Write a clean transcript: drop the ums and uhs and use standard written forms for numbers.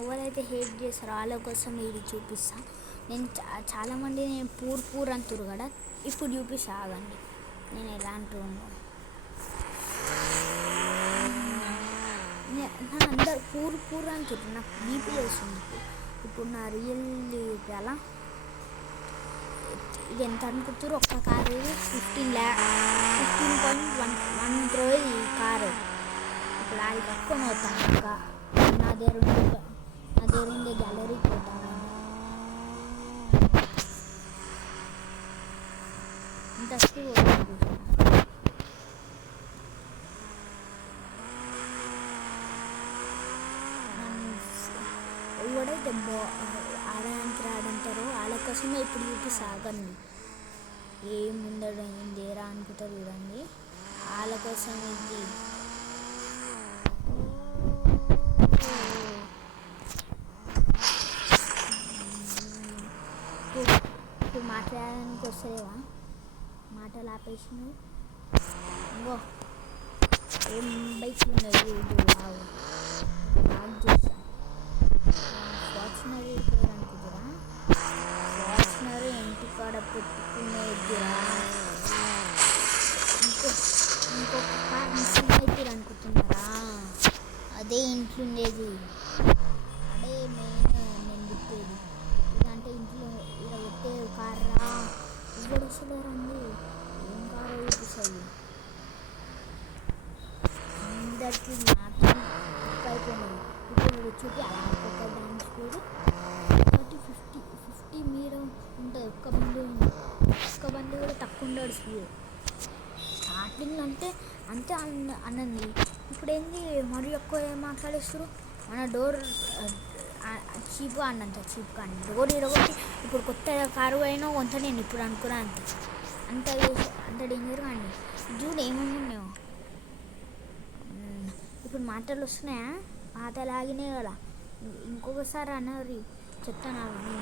ఎవరైతే హేట్ చేస్తారో వాళ్ళ కోసం ఇది చూపిస్తా. నేను చాలామంది నేను పూర్ అంటారు కదా, ఇప్పుడు చూపిస్తా ఆగండి నేను ఎలా అంటున్నాను. అందరు పూర్ అంటారు, నాకు బీపీ వేస్తుంది. ఇప్పుడు నా రియల్ అలా ఇది ఎంత అనుకుంటారు. ఒక్క కారు 15.1 crore ఈ కారు. ఇప్పుడు అది కట్టుకొని పోతాను. ఇంకా నా దగ్గర ఉండే గ్యాలరీకి పోతాను. ఇంత ఎవడైతే ఆడడానికి రాడంటారో వాళ్ళ కోసమే ఇప్పుడు చూపిస్తాగండి. ఏముందడం ఏందేరా అనుకుంటారు చూడండి, వాళ్ళ కోసం ఇది. ఇప్పుడు మాట్లాడడానికి వస్తలేవా, మాటలు ఆపేసినవి. ఇంకో ఏం బైక్లు ఉన్నాయి చేస్తా. ఫార్చునర్ అనుకుంటారా, ఫార్చునర్ ఇంటికాడ పెట్టుకునేదిరా. ఇంకొక కార్ మిషన్ అవుతుంది అనుకుంటున్నారా, అదే ఇంట్లో ఉండేది. అదే మెయిన్ నేను చెప్పేది. ఇదంటే ఇంట్లో ఇలా పెట్టే కార్రా ఎవరు వస్తలేరండి. ఏం కారు చూపిస్తుంది అందరికీ, మాత్రం అయిపోయినాయి. ఇప్పుడు చూపి అలా ఒక్క దాని స్పీడ్ 50 మీద ఉంటుంది. ఒక్క బండి కూడా తక్కువ ఉండడు స్పీడ్. స్టార్టింగ్లో అంతే అన్నది. ఇప్పుడు ఏంది మరి ఎక్కువ మాట్లాడేస్తారు. మన డోర్ చీప్ అన్నంత చీప్ కానీ డోర్ ఇరగొట్టి ఇప్పుడు కొత్త కారు అయినా కొంత నేను ఇప్పుడు అనుకున్నా అంత డేంజర్ కానీ చూడు ఏమేమి. ఇప్పుడు మాటలు వస్తున్నాయా, మాటలు ఆగినాయి కదా. ఇంకొకసారి అన్నది చెప్తాను అవన్నీ.